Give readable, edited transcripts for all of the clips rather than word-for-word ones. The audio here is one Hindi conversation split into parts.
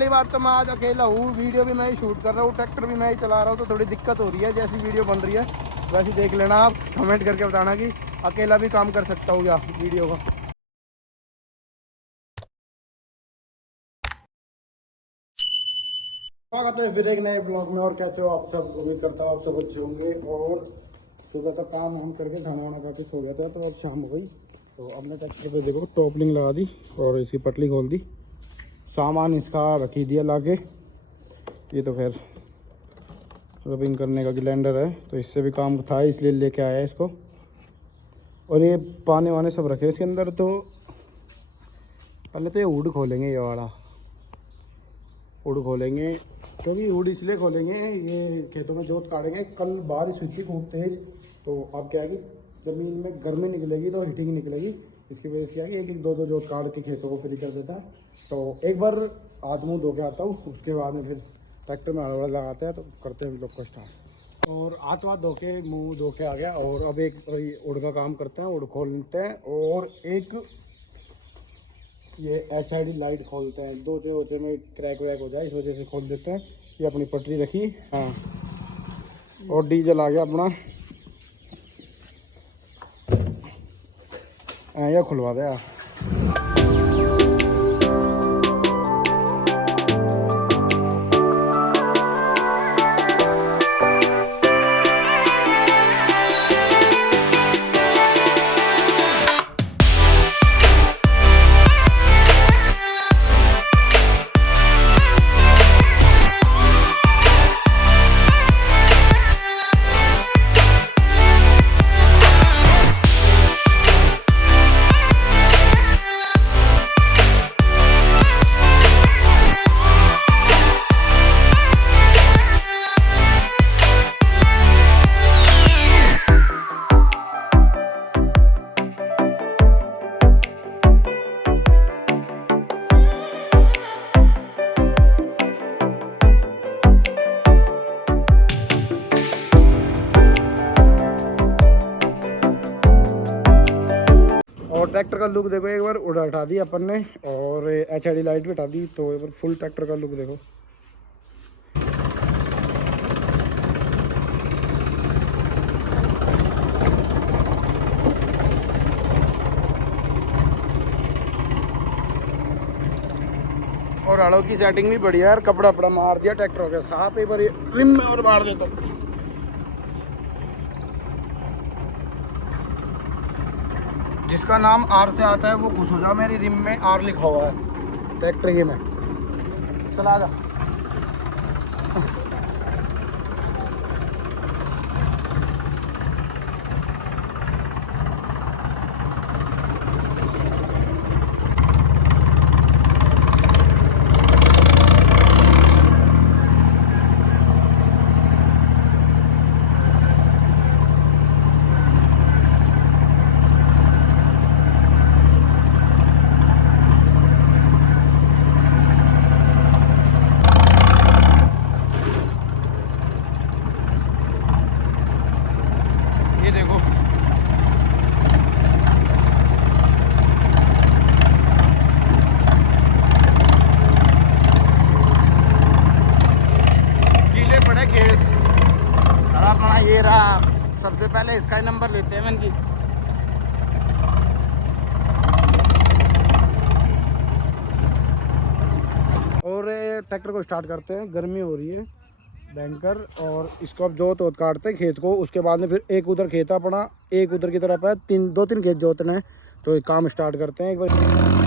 पहली बात तो मैं आज अकेला हूँ, वीडियो भी मैं ही शूट कर रहा हूँ, ट्रैक्टर भी मैं ही चला रहा हूँ, तो थोड़ी दिक्कत हो रही है। जैसी वीडियो बन रही है वैसे देख लेना आप, कमेंट करके बताना कि अकेला भी काम कर सकता हूँ या वीडियो का। स्वागत है फिर एक नए ब्लॉग में। और कैसे हो आप सब? उम्मीद करता हूँ आप सब अच्छे होंगे। और सुबह तो काम हम करके खाना वाना खा के सो गया था, तो अब शाम हो गई। तो अपने ट्रैक्टर पे देखो टॉपलिंग लगा दी और इसकी पटली खोल दी, सामान इसका रखी दिया लाके। ये तो खैर रबिंग करने का ग्लैंडर है, तो इससे भी काम था इसलिए लेके आया इसको। और ये पाने वाने सब रखे इसके अंदर। तो पहले तो ये हुड खोलेंगे, ये वाला हुड खोलेंगे, क्योंकि हुड इसलिए खोलेंगे, ये खेतों में जोत काटेंगे। कल बारिश हुई थी खूब तेज़, तो अब क्या है कि ज़मीन में गर्मी निकलेगी तो हीटिंग निकलेगी। इसकी वजह से क्या है कि एक एक दो दो जोत काट के खेतों को फ्री कर देता है। तो एक बार हाथ मुँह धो के आता हूँ, उसके बाद में फिर ट्रैक्टर में हल लगाते हैं, तो करते हैं हम लोग को स्टार्ट। और हाथ वाथ धो के मुँह धो के आ गया। और अब एक उड़ का काम करते हैं, उड़ खोलते हैं। और एक ये HID लाइट खोलते हैं, दो चोचे में क्रैक वैक हो जाए इस वजह से खोल देते हैं। ये अपनी पटरी रखी, हाँ। और डीजल आ गया अपना, यह खुलवा दे। और ट्रैक्टर का लुक देखो, एक बार उड़ा हटा दी अपन ने और HID लाइट भी हटा दी, तो एक बार फुल ट्रैक्टर का लुक देखो। और हड़ों की सेटिंग भी बढ़िया यार, कपड़ा वपड़ा मार दिया, ट्रैक्टर हो गया साफ। एक बार रिम में और मार दे तो जिसका नाम R से आता है वो खुश हो जा। मेरी रिम में R लिखा हुआ है ट्रैक्टर ये में। चला जा। ये देखो गीले पड़े खेत। और अपना ये रहा, सबसे पहले इसका ही नंबर लेते हैं इनकी। और ट्रैक्टर को स्टार्ट करते हैं, गर्मी हो रही है बैंकर। और इसको अब जोत वोत काटते हैं खेत को, उसके बाद में फिर एक उधर खेत अपना, एक उधर की तरफ है, दो तीन खेत जोतने हैं। तो काम स्टार्ट करते हैं एक बार।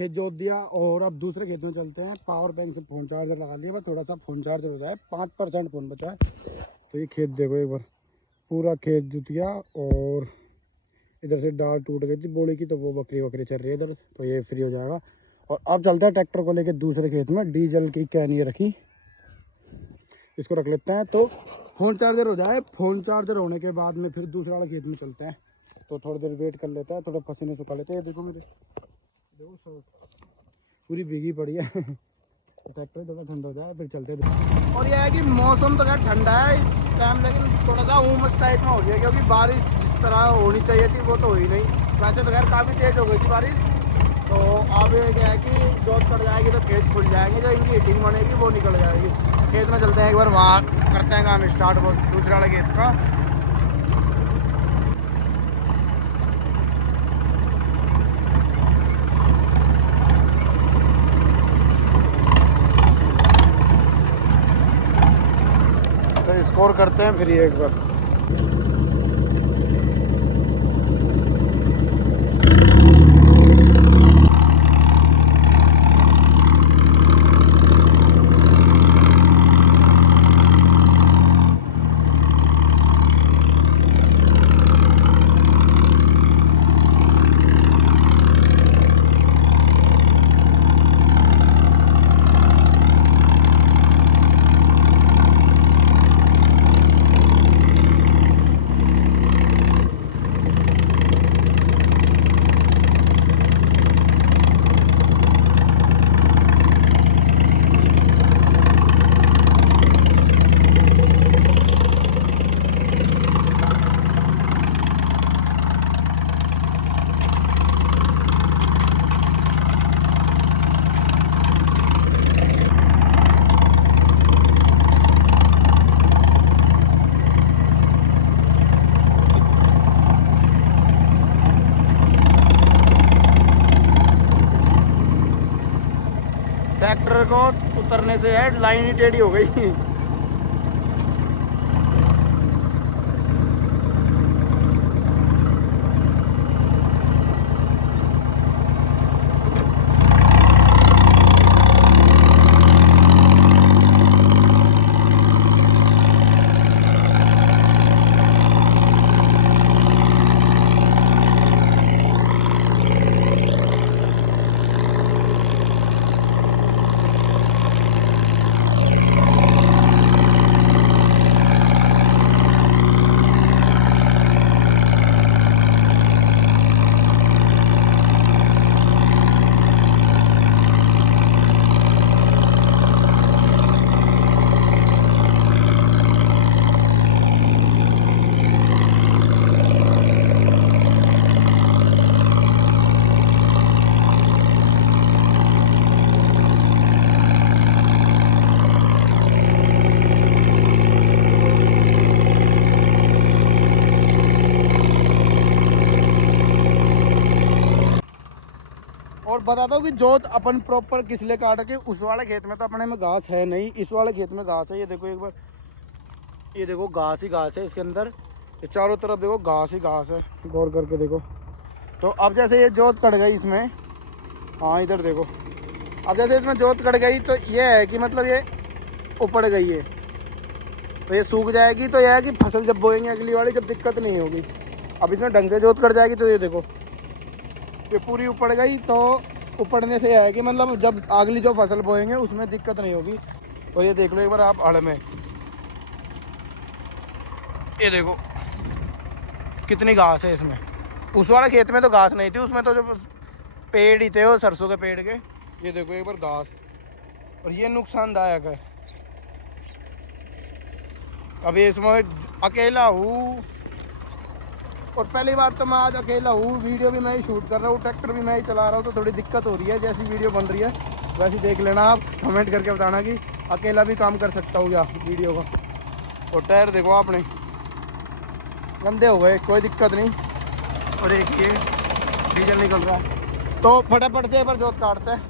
खेत जोत दिया और अब दूसरे खेत में चलते हैं। पावर बैंक से फ़ोन चार्जर लगा लिया, बस थोड़ा सा फ़ोन चार्जर हो जाए, 5% फ़ोन बचा है। तो ये खेत देखो एक बार, पूरा खेत जुत गया और इधर से डाल टूट गई थी बोड़ी की, तो वो बकरी वकरी चल रही है इधर, तो ये फ्री हो जाएगा। और अब चलते हैं ट्रैक्टर को लेके दूसरे खेत में। डीजल की कैन ये रखी, इसको रख लेते हैं तो फ़ोन चार्जर हो जाए। फ़ोन चार्जर होने के बाद में फिर दूसरे वाले खेत में चलते हैं। तो थोड़ी देर वेट कर लेते हैं, थोड़ा पसीने सुखा लेते हैं। देखो मेरे, देखो पूरी भीगी पड़ी है। ट्रैक्टर थोड़ा ठंडा हो जाए फिर चलते हैं। और यह है कि मौसम तो खैर ठंडा है इस टाइम, लेकिन थोड़ा सा उमस टाइप में हो गया, क्योंकि बारिश जिस तरह होनी चाहिए थी वो तो हुई नहीं। वैसे तो खैर काफ़ी तेज़ हो गई थी बारिश। तो अब ये क्या है कि जोत पड़ जाएगी तो खेत खुल जाएंगे, जो इनकी हीटिंग बनेगी वो निकल जाएगी। खेत में चलते हैं एक बार, वहाँ करते हैं काम स्टार्ट वो दूसरे वाले खेत का। तो स्कोर करते हैं फिर एक बार। ट्रैक्टर को उतरने से है लाइन ही टेढ़ी हो गई। और बताता हूँ कि जोत अपन प्रॉपर किस लिए काट के, उस वाले खेत में तो अपने में घास है नहीं, इस वाले खेत में घास है। ये देखो एक बार, ये देखो घास ही घास है इसके अंदर, ये चारों तरफ देखो घास ही घास है, गौर करके देखो। तो अब जैसे ये जोत कट गई इसमें, हाँ इधर देखो, अब जैसे इसमें जोत कट गई तो ये है कि मतलब ये उपड़ गई है, तो ये सूख जाएगी। तो यह है कि फसल जब बोएंगे अगली वाली, जब दिक्कत नहीं होगी। अब इसमें ढंग से जोत कट जाएगी तो ये देखो ये पूरी उपड़ गई। तो उपड़ने से यह है कि मतलब जब अगली जो फसल बोएंगे उसमें दिक्कत नहीं होगी। और ये देख लो एक बार आप हड़ में, ये देखो कितनी घास है इसमें। उस वाले खेत में तो घास नहीं थी, उसमें तो जो पेड़ ही थे वो सरसों के पेड़ के। ये देखो एक बार घास, और ये नुकसानदायक है। अभी इसमें अकेला हूँ, और पहली बात तो मैं आज अकेला हूँ, वीडियो भी मैं ही शूट कर रहा हूँ, ट्रैक्टर भी मैं ही चला रहा हूँ, तो थोड़ी दिक्कत हो रही है। जैसी वीडियो बन रही है वैसे देख लेना आप, कमेंट करके बताना कि अकेला भी काम कर सकता हूँ या वीडियो का। और टायर देखो आपने गंदे हो गए, कोई दिक्कत नहीं। और एक ये डीजल निकल रहा है, तो फटाफट से एक बार जोत काटते हैं।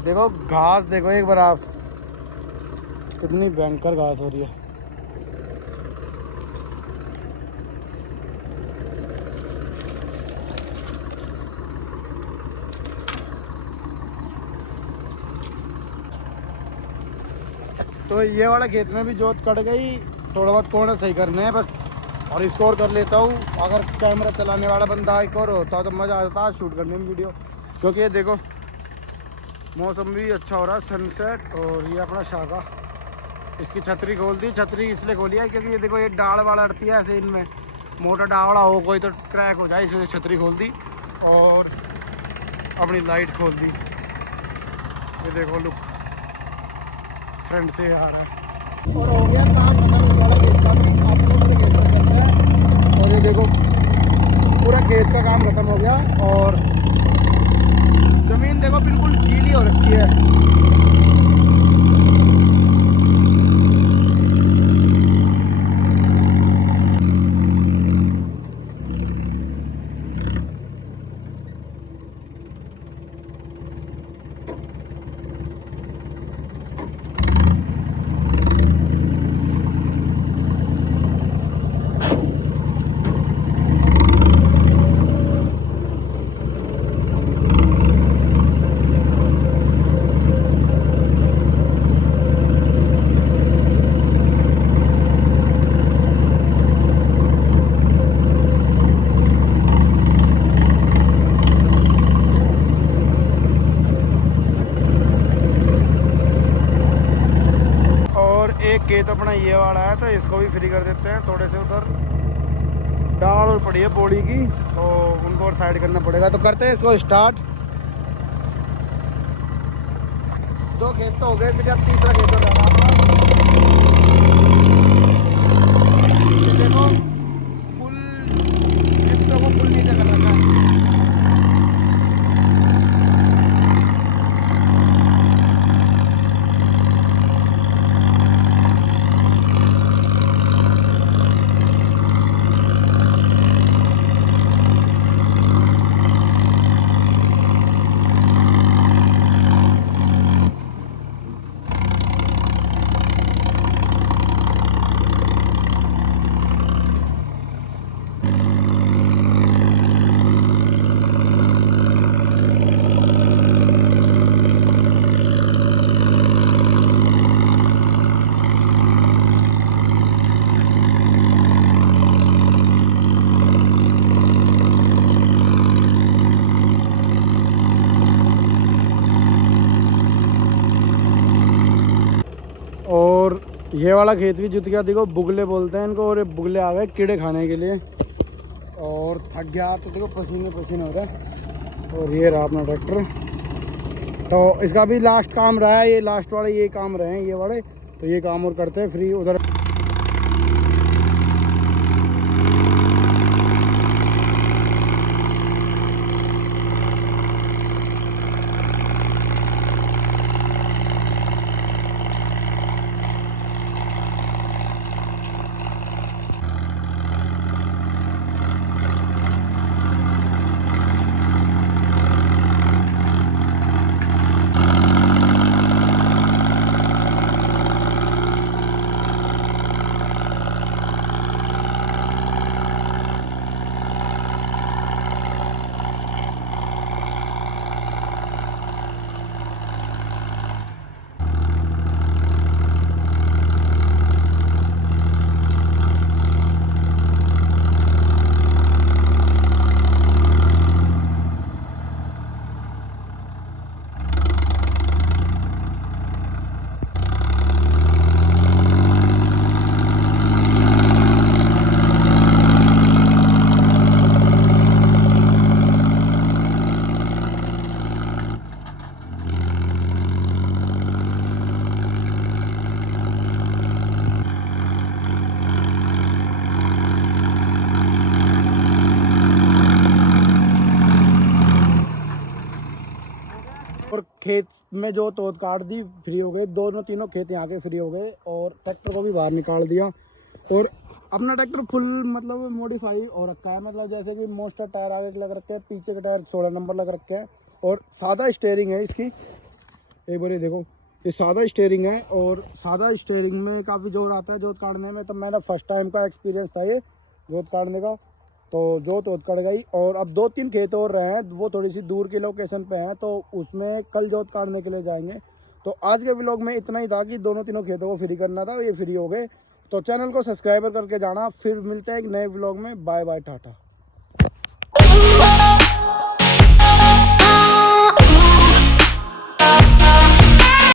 देखो घास, देखो एक बार आप, कितनी भयंकर घास हो रही है। तो ये वाला खेत में भी जोत कट गई, थोड़ा बहुत कोने सही करने हैं बस, और इसको और कर लेता हूँ। अगर कैमरा चलाने वाला बंदा एक और होता तो मज़ा आता है शूट करने में वीडियो, क्योंकि ये देखो मौसम भी अच्छा हो रहा है, सनसेट। और ये अपना शाखा, इसकी छतरी खोल दी। छतरी इसलिए खोली है क्योंकि ये देखो ये डाल वाड़ अड़ती है ऐसे, इनमें मोटा डावड़ा हो कोई तो क्रैक हो जाए, इसलिए छतरी खोल दी और अपनी लाइट खोल दी। ये देखो लुक फ्रंट से आ रहा है। और हो गया काम खत्म इस वाला खेत का, आप पूरे खेत में चलते हैं। और ये देखो पूरा खेत का काम खत्म हो गया और ज़मीन देखो बिल्कुल गीली हो रखी है। एक खेत अपना ये वाला है, तो इसको भी फ्री कर देते हैं। थोड़े से उधर डाल और पड़ी है पौड़ी की, तो उनको और साइड करना पड़ेगा। तो करते हैं इसको स्टार्ट। 2 खेत तो हो गए, फिर अब तीसरा खेत हो रहा है। देखो फुल लिफ्टों को फुल नीचे कर रखा है। और ये वाला खेत भी जुत गया, देखो बुगले बोलते हैं इनको, और ये बुगले आ गए कीड़े खाने के लिए। और थक गया तो देखो पसीने पसीने हो रहा है। और ये रहा अपना ट्रैक्टर, तो इसका भी लास्ट काम रहा है, ये लास्ट वाले ये काम रहे हैं ये वाले, तो ये काम और करते हैं फ्री उधर। में जो तोड़ काट दी, फ्री हो गए, दोनों तीनों खेत यहाँ के फ्री हो गए और ट्रैक्टर को भी बाहर निकाल दिया। और अपना ट्रैक्टर फुल मतलब मॉडिफाई हो रखा है, मतलब जैसे कि मोस्टर टायर आगे के लग रखे हैं, पीछे के टायर 16 नंबर लग रखे हैं और सादा स्टेयरिंग है इसकी। एक बार ये देखो, ये सादा स्टेयरिंग है और सादा स्टेयरिंग में काफ़ी जोर आता है जोत काटने में। तो मेरा फर्स्ट टाइम का एक्सपीरियंस था ये जोत काटने का। तो जोत कट गई और अब 2-3 खेत और रहे हैं, वो थोड़ी सी दूर की लोकेशन पे हैं, तो उसमें कल जोत काटने के लिए जाएंगे। तो आज के व्लॉग में इतना ही था कि दोनों तीनों खेतों को फ्री करना था, ये फ्री हो गए। तो चैनल को सब्सक्राइबर करके जाना। फिर मिलते हैं एक नए व्लॉग में। Bye bye, Tata.